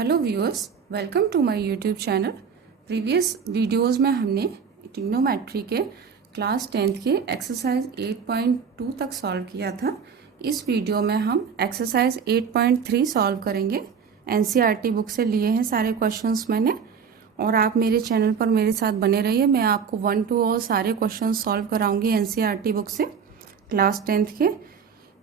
Hello viewers, welcome to my YouTube channel. Previous videos में हमने trigonometry के class 10th के एक्सरसाइज 8.2 तक सॉल्व किया था। इस वीडियो में हम एक्सरसाइज 8.3 सॉल्व करेंगे। एनसीईआरटी बुक से लिए हैं सारे क्वेश्चंस मैंने, और आप मेरे चैनल पर मेरे साथ बने रहिए। मैं आपको 1 to और सारे क्वेश्चन सॉल्व कराऊंगी एनसीईआरटी बुक से क्लास 10th के।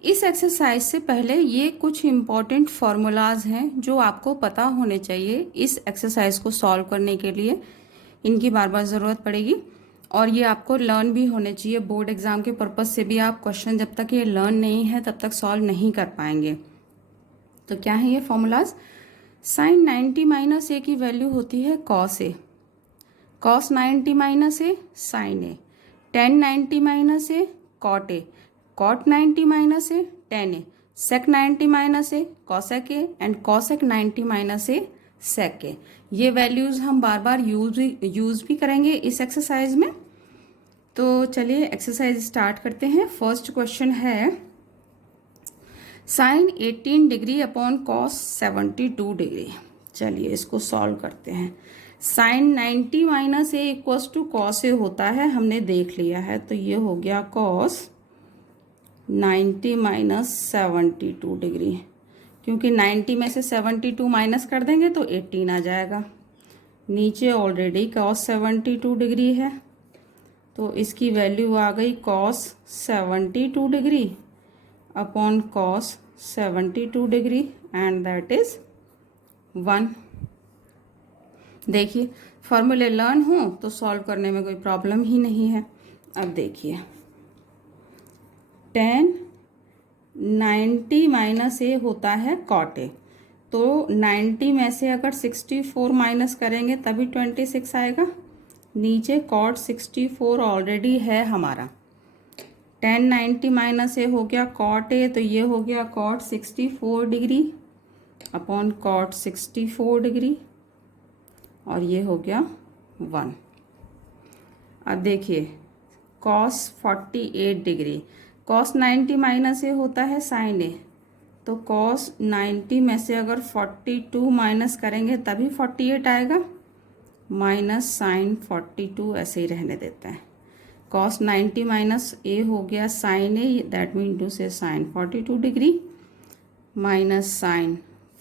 इस एक्सरसाइज से पहले ये कुछ इम्पॉर्टेंट फार्मूलाज हैं जो आपको पता होने चाहिए इस एक्सरसाइज को सॉल्व करने के लिए। इनकी बार बार ज़रूरत पड़ेगी और ये आपको लर्न भी होने चाहिए। बोर्ड एग्जाम के पर्पज़ से भी आप क्वेश्चन जब तक ये लर्न नहीं है तब तक सॉल्व नहीं कर पाएंगे। तो क्या है ये फार्मूलाज? साइन 90 माइनस ए की वैल्यू होती है cos A, cos 90 minus A sine A, tan 90 minus A cot A, cot 90 minus A tan A, sec 90 minus A cosec A and cosec 90 minus A sec A. ये values हम बार बार use भी करेंगे इस exercise में। तो चलिए exercise start करते हैं। फर्स्ट क्वेश्चन है sine 18 degree upon cos 72 degree. चलिए इसको सॉल्व करते हैं। Sine 90 minus A equals to cos A होता है, हमने देख लिया है। तो ये हो गया कॉस 90 माइनस 72 डिग्री, क्योंकि 90 में से 72 माइनस कर देंगे तो 18 आ जाएगा। नीचे ऑलरेडी कॉस 72 डिग्री है, तो इसकी वैल्यू आ गई cos 72 degree upon cos 72 degree and that is 1। देखिए फॉर्मूले लर्न हो तो सॉल्व करने में कोई प्रॉब्लम ही नहीं है। अब देखिए टेन 90 माइनस ए होता है कॉट ए, तो 90 में से अगर 64 माइनस करेंगे तभी 26 आएगा। नीचे कॉट 64 ऑलरेडी है हमारा। टेन 90 माइनस ए हो गया कॉट ए, तो ये हो गया cot 64 degree upon cot 64 degree और ये हो गया 1। अब देखिए cos 48 degree, cos 90 minus A होता है साइन ए, तो कॉस 90 में से अगर 42 माइनस करेंगे तभी 48 आएगा। माइनस साइन 42 ऐसे ही रहने देता है। कॉस 90 माइनस ए हो गया sine A, that mean to say sine 42 degree minus sine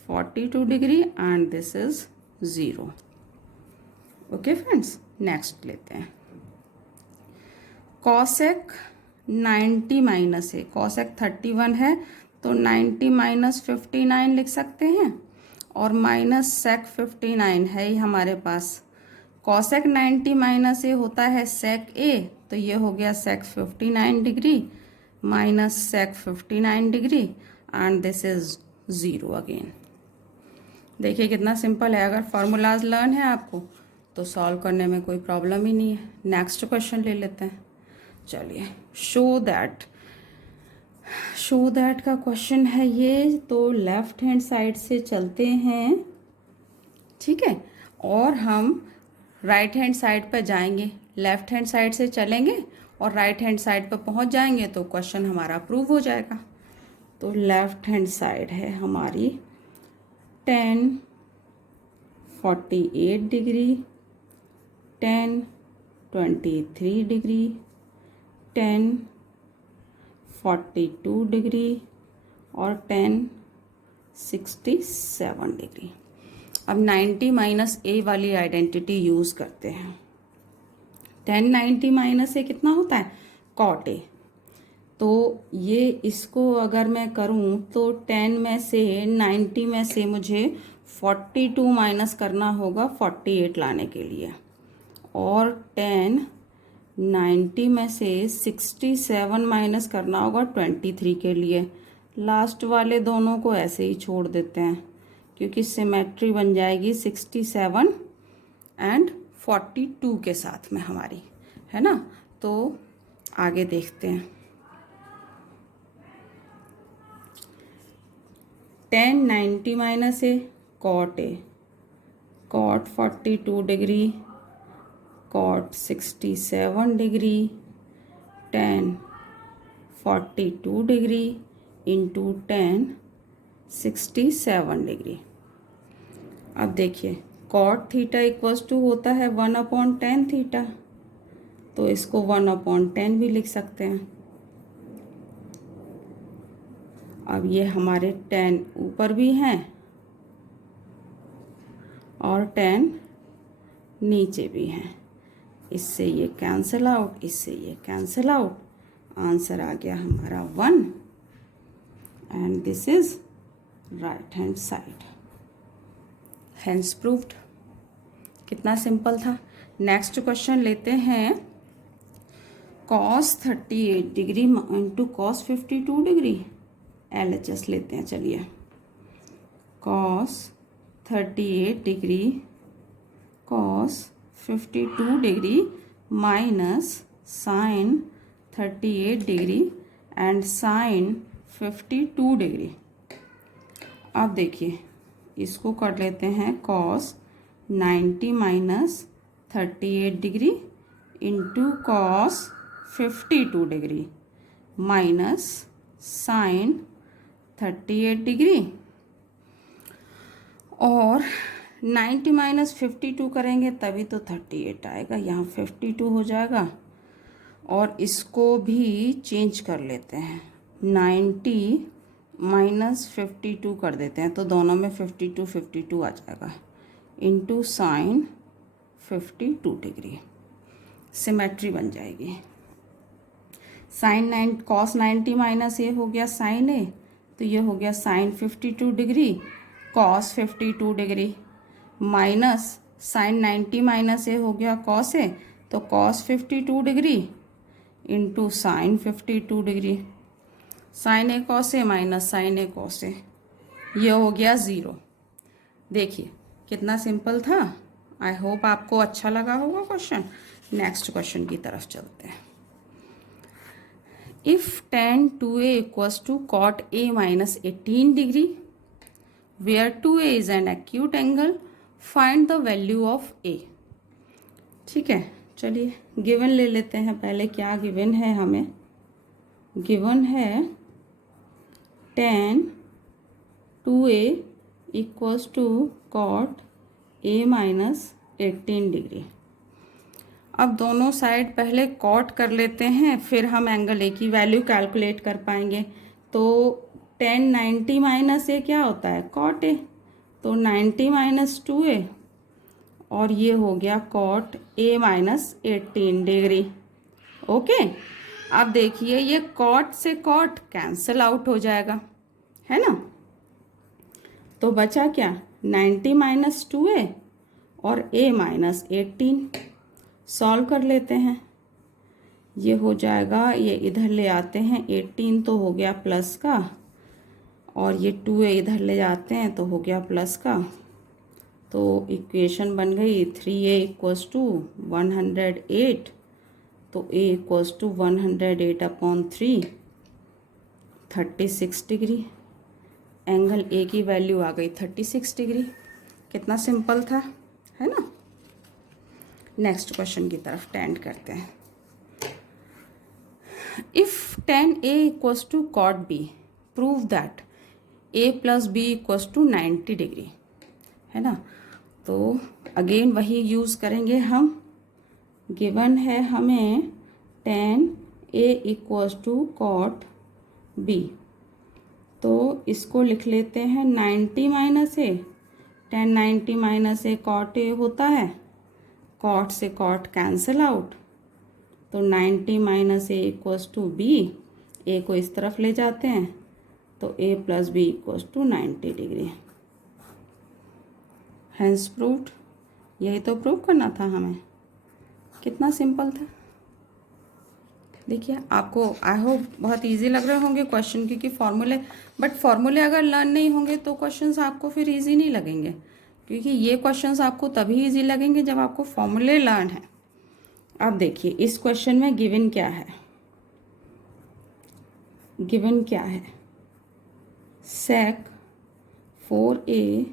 42 degree and this is 0। Okay friends, next लेते हैं। कॉसेक 90 माइनस है, कॉसेक 31 है तो 90 माइनस 59 लिख सकते हैं, और माइनस सेक 59 है ही हमारे पास। कॉसेक 90 माइनस ए होता है सेक ए, तो ये हो गया sec 59 degree minus sec 59 degree and this is 0 again. देखिए कितना सिंपल है। अगर फार्मूलाज लर्न है आपको तो सॉल्व करने में कोई प्रॉब्लम ही नहीं है। नेक्स्ट क्वेश्चन ले लेते हैं। चलिए शो दैट का क्वेश्चन है ये। तो लेफ्ट हैंड साइड से चलते हैं, ठीक है, और हम राइट हैंड साइड पर जाएंगे। लेफ्ट हैंड साइड से चलेंगे और राइट हैंड साइड पर पहुंच जाएंगे तो क्वेश्चन हमारा प्रूव हो जाएगा। तो लेफ्ट हैंड साइड है हमारी 10 48 डिग्री, 10 23 डिग्री, 10 42 डिग्री और 10 67 डिग्री। अब 90 माइनस ए वाली आइडेंटिटी यूज़ करते हैं। 10 90 माइनस ए कितना होता है? Cot A. तो ये इसको अगर मैं करूँ तो 10 में से 90 में से मुझे 42 माइनस करना होगा 48 लाने के लिए, और 10 90 में से 67 माइनस करना होगा 23 के लिए। लास्ट वाले दोनों को ऐसे ही छोड़ देते हैं क्योंकि सिमेट्री बन जाएगी 67 एंड 42 के साथ में हमारी, है ना। तो आगे देखते हैं। 10 90 minus A cot A, cot 42 degree, cot 67 degree, 10 42 degree into 10 67 degree. अब देखिए कॉट थीटा इक्वल्स टू होता है 1/tan थीटा, तो इसको 1/10 भी लिख सकते हैं। अब ये हमारे tan ऊपर भी हैं और tan नीचे भी हैं, इससे ये कैंसिल आउट, इससे ये कैंसिल आउट, आंसर आ गया हमारा 1 and this is right hand side. Hence proved. कितना सिंपल था। नेक्स्ट क्वेश्चन लेते हैं cos 38 degree into cos 52 degree, LHS लेते हैं। चलिए cos 38 degree cos 52 degree minus sin 38 degree and sin 52 degree. अब देखिए इसको कर लेते हैं cos 90 minus 38 degree into cos 52 degree minus sin 38 degree, और 90 माइनस 52 करेंगे तभी तो 38 आएगा, यहाँ 52 हो जाएगा। और इसको भी चेंज कर लेते हैं, 90 माइनस 52 कर देते हैं तो दोनों में 52 आ जाएगा, इंटू साइन 52 डिग्री, सिमेट्री बन जाएगी। साइन 9 कॉस 90 माइनस ये हो गया साइन ए, तो ये हो गया sine 52 degree cos 52 degree, minus sine 90 minus A हो गया कॉस ए, तो cos 52 degree into sine 52 degree, sine A cos A minus sine A cos A, ये हो गया 0। देखिए कितना सिंपल था। आई होप आपको अच्छा लगा होगा क्वेश्चन। नेक्स्ट क्वेश्चन की तरफ चलते हैं। If tan 2a equals to cot a minus 18 degree where 2a is an acute angle, find the value of a। ठीक है, चलिए गिवन ले लेते हैं। पहले क्या गिवन है हमें, गिवन है tan 2a equals to cot a minus 18 degree. अब दोनों साइड पहले कॉट कर लेते हैं, फिर हम एंगल ए की वैल्यू कैलकुलेट कर पाएंगे। तो tan 90 माइनस ए क्या होता है, कॉट ए, तो 90 माइनस 2a, और ये हो गया cot A minus 18 degree. Okay, अब देखिए ये कॉट से कॉट कैंसिल आउट हो जाएगा, है ना। तो बचा क्या, 90 माइनस 2a और a माइनस 18। सॉल्व कर लेते हैं, ये हो जाएगा, ये इधर ले आते हैं, 18 तो हो गया प्लस का, और ये 2a इधर ले जाते हैं तो हो गया प्लस का। तो इक्वेशन बन गई 3a इक्वल्स टू 108, तो a equals to 108/3, 36 degree. Angle A की वैल्यू आ गई 36 डिग्री। कितना सिंपल था, है ना। नेक्स्ट क्वेश्चन की तरफ टेंड करते हैं। If tan a equals to cot b, prove that a plus B equals to 90 degree, है ना। तो अगेन वही यूज़ करेंगे हम। गिवन है हमें tan a equals to cot b, तो इसको लिख लेते हैं 90 minus A, tan 90 minus A cot a होता है, कॉट से कॉट कैंसिल आउट, तो 90 minus A equals to B, A को इस तरफ ले जाते हैं तो A plus B equals to 90 degree. Hence proved. यही तो प्रूव करना था हमें। कितना सिंपल था। देखिए आपको आई होप बहुत इजी लग रहे होंगे क्वेश्चन, क्योंकि फॉर्मूले, बट फॉर्मूले अगर लर्न नहीं होंगे तो क्वेश्चंस आपको फिर इजी नहीं लगेंगे, क्योंकि ये क्वेश्चंस आपको तभी इजी लगेंगे जब आपको फॉर्मूले लर्न है। अब देखिए इस क्वेश्चन में गिवन क्या है, गिवन क्या है, sec 4a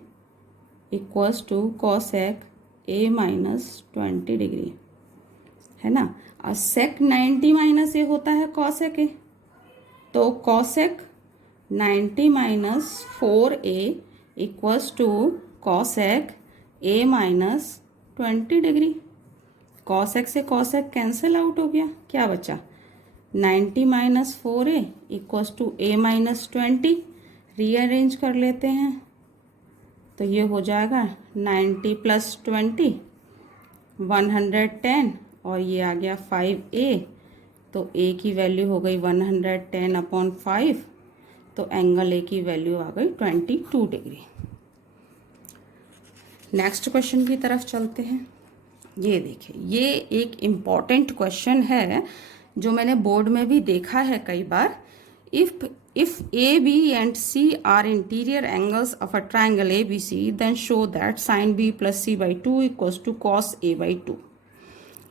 equals to cosec a minus 20 degree, है ना। और sec 90 माइनस ए होता है cosec a, तो cosec 90 minus 4a equals to cosec A minus 20 degree. Cosec से कॉसेक कैंसिल आउट हो गया, क्या बचा 90 minus 4a equals to a minus 20। Rearrange कर लेते हैं तो ये हो जाएगा 90 प्लस 20 110 और ये आ गया 5a, तो a की वैल्यू हो गई 110 अपॉन 5, तो एंगल a की वैल्यू आ गई 22 डिग्री। नेक्स्ट क्वेश्चन की तरफ चलते हैं। ये देखिए, ये एक इम्पॉर्टेंट क्वेश्चन है जो मैंने बोर्ड में भी देखा है कई बार। If A B and C are interior angles of a triangle A B C then show that sine B plus C by 2 equals to cos A by 2।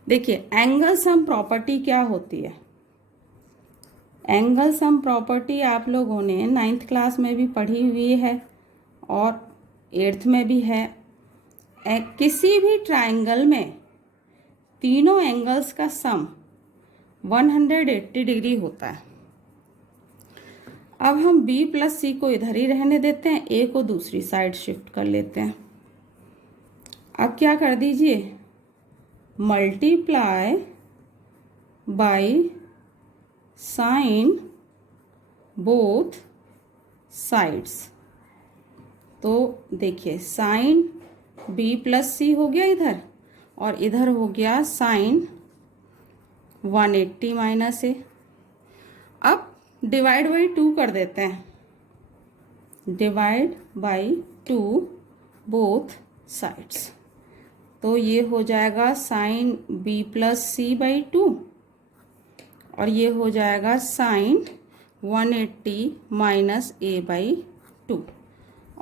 देखिए, एंगल सम प्रॉपर्टी क्या होती है? एंगल सम प्रॉपर्टी आप लोगों ने 9th class में भी पढ़ी हुई है और 8th में भी है। किसी भी ट्राइंगल में तीनों एंगल्स का सम 180 डिग्री होता है। अब हम B प्लस सी को इधर ही रहने देते हैं, A को दूसरी साइड शिफ्ट कर लेते हैं। अब क्या कर दीजिए, multiply by sine both sides. तो देखिए, साइन B प्लस सी हो गया इधर, और इधर हो गया साइन 180 माइनस ए। अब डिवाइड बाई 2 कर देते हैं, डिवाइड बाई 2 बोथ साइड्स। तो ये हो जाएगा sine B plus C by 2 और ये हो जाएगा साइन 180 माइनस ए बाई 2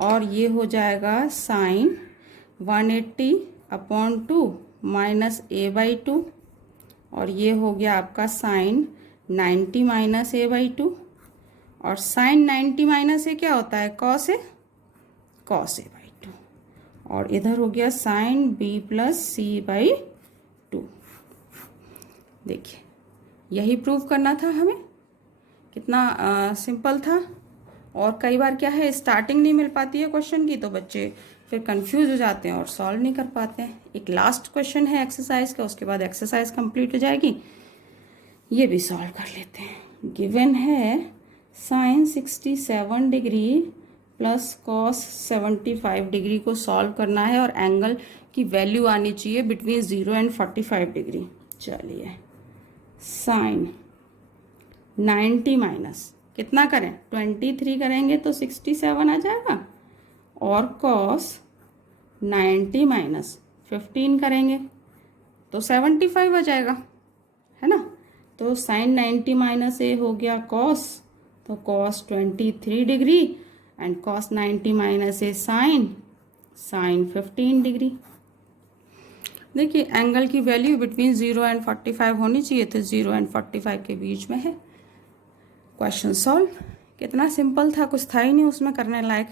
और ये हो जाएगा sine 180 upon 2 minus A by 2 और ये हो गया आपका साइन 90 माइनस ए बाई 2 और साइन 90 माइनस ए क्या होता है, cos A, cos A by 2 और इधर हो गया sine B plus C by 2। देखिए, यही प्रूव करना था हमें। कितना सिंपल था। और कई बार क्या है, स्टार्टिंग नहीं मिल पाती है क्वेश्चन की तो बच्चे फिर कंफ्यूज हो जाते हैं और सॉल्व नहीं कर पाते हैं। एक लास्ट क्वेश्चन है एक्सरसाइज का, उसके बाद एक्सरसाइज कंप्लीट हो जाएगी। ये भी सॉल्व कर लेते हैं। गिवन है sine 67 degree plus cos 75 degree को सॉल्व करना है और एंगल की वैल्यू आनी चाहिए बिटवीन 0 एंड 45 डिग्री। चलिए, साइन 90 माइनस कितना करें, 23 करेंगे तो 67 आ जाएगा और कॉस 90 माइनस 15 करेंगे तो 75 आ जाएगा, है ना। तो साइन 90 माइनस ए हो गया कॉस, तो cos 23 degree and cos 90 minus A sine 15 degree. देखिए, एंगल की वैल्यू बिटवीन 0 एंड 45 होनी चाहिए, तो 0 एंड 45 के बीच में है। Question solve. कितना सिंपल था, कुछ था ही नहीं उसमें करने लायक।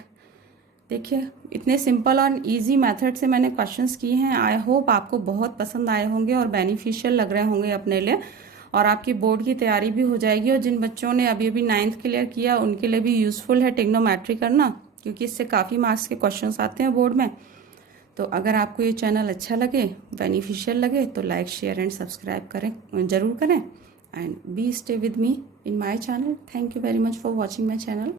देखिए, इतने सिंपल और इजी मेथड से मैंने क्वेश्चंस किए हैं। आई होप आपको बहुत पसंद आए होंगे और बेनिफिशियल लग रहे होंगे अपने लिए, और आपकी बोर्ड की तैयारी भी हो जाएगी। और जिन बच्चों ने अभी अभी 9th क्लियर किया उनके लिए भी यूज़फुल है ट्रिग्नोमेट्री करना, क्योंकि इससे काफ़ी मार्क्स के क्वेश्चंस आते हैं बोर्ड में। तो अगर आपको ये चैनल अच्छा लगे, बेनिफिशियल लगे, तो लाइक, शेयर एंड सब्सक्राइब करें, ज़रूर करें। And be stay with me in my channel. Thank you very much for watching my channel.